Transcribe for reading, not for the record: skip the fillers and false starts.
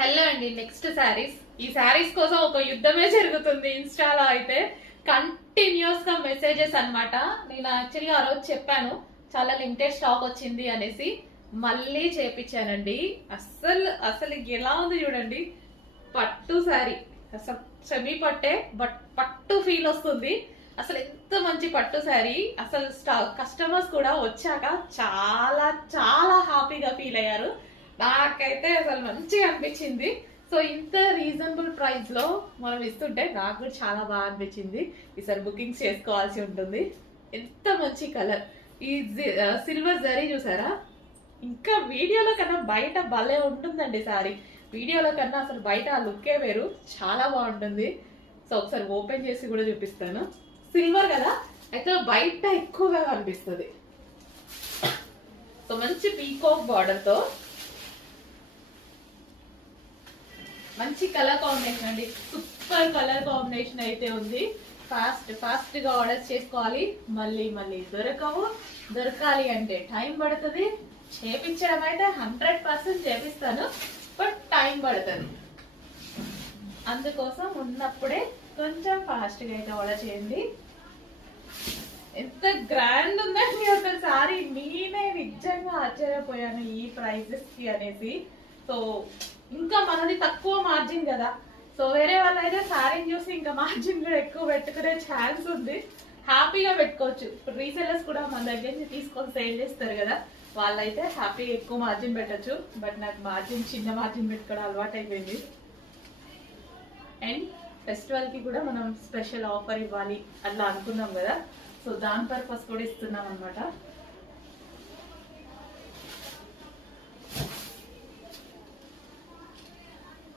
Hello అండి. Next saris. ఈ శారీస్ కోసం ఒక యుద్ధమే జరుగుతుంది ఇన్స్టాలో అయితే. కంటిన్యూస్ గా మెసేజెస్ అన్నమాట. నేను యాక్చువల్గా ఆ రోజు చెప్పాను చాలా లిమిటెడ్ స్టాక్ వచ్చింది అనేసి. మళ్ళీ చేపించానండి. అస్సలు అసలు ఎలా ఉంది చూడండి. పట్టు శారీ, అసలు సెమీ పట్టే బట్ పట్టు ఫీల్ వస్తుంది. అసలు ఎంత మంచి పట్టు శారీ. అసలు కస్టమర్స్ కూడా వచ్చాక చాలా చాలా హ్యాపీగా ఫీల్ అయ్యారు. నాకైతే అసలు మంచిగా అనిపించింది. సో ఇంత రీజనబుల్ ప్రైస్ లో మనం ఇస్తుంటే నాకు కూడా చాలా బాగా అనిపించింది. ఈసారి బుకింగ్స్ చేసుకోవాల్సి ఉంటుంది. ఎంత మంచి కలర్. ఈ సిల్వర్ జరీ చూసారా, ఇంకా వీడియోలో కన్నా బయట భలే ఉంటుందండి సారీ. వీడియోలో కన్నా అసలు బయట ఆ లుక్కే వేరు, చాలా బాగుంటుంది. సో ఒకసారి ఓపెన్ చేసి కూడా చూపిస్తాను. సిల్వర్ కదా, అయితే బయట ఎక్కువగా కనిపిస్తుంది. సో మంచి పీకాక్ బార్డర్ తో మంచి కలర్ కాంబినేషన్ అండి. సూపర్ కలర్ కాంబినేషన్ అయితే ఉంది. ఫాస్ట్ గా ఆర్డర్ చేసుకోవాలి. మళ్ళీ మళ్ళీ దొరకాలి అంటే టైం పడుతుంది. చేపించడం అయితే 100% చేపిస్తాను, బట్ టైం పడుతుంది. అందుకోసం ఉన్నప్పుడే కొంచెం ఫాస్ట్ గా అయితే ఆర్డర్ చేయండి. ఎంత గ్రాండ్ ఉందండి అసలు సారీ. నేనే నిజంగా ఆశ్చర్యపోయాను ఈ ప్రైజెస్ కి అనేసి. సో ఇంకా మనది తక్కువ మార్జిన్ కదా, సో వేరే వాళ్ళు అయితే సారీని చూసి ఇంకా మార్జిన్ కూడా ఎక్కువ పెట్టుకునే ఛాన్స్ ఉంది. హ్యాపీగా పెట్టుకోవచ్చు. ఇప్పుడు రీసెలర్స్ కూడా మన దగ్గర నుంచి తీసుకొని సేల్ చేస్తారు కదా, వాళ్ళైతే హ్యాపీగా ఎక్కువ మార్జిన్ పెట్టచ్చు. బట్ నాకు చిన్న మార్జిన్ పెట్టుకోవడం అలవాటు అయిపోయింది. అండ్ ఫెస్టివల్ కి కూడా మనం స్పెషల్ ఆఫర్ ఇవ్వాలి అట్లా అనుకున్నాం కదా, సో దాని పర్పస్ కూడా ఇస్తున్నాం అనమాట.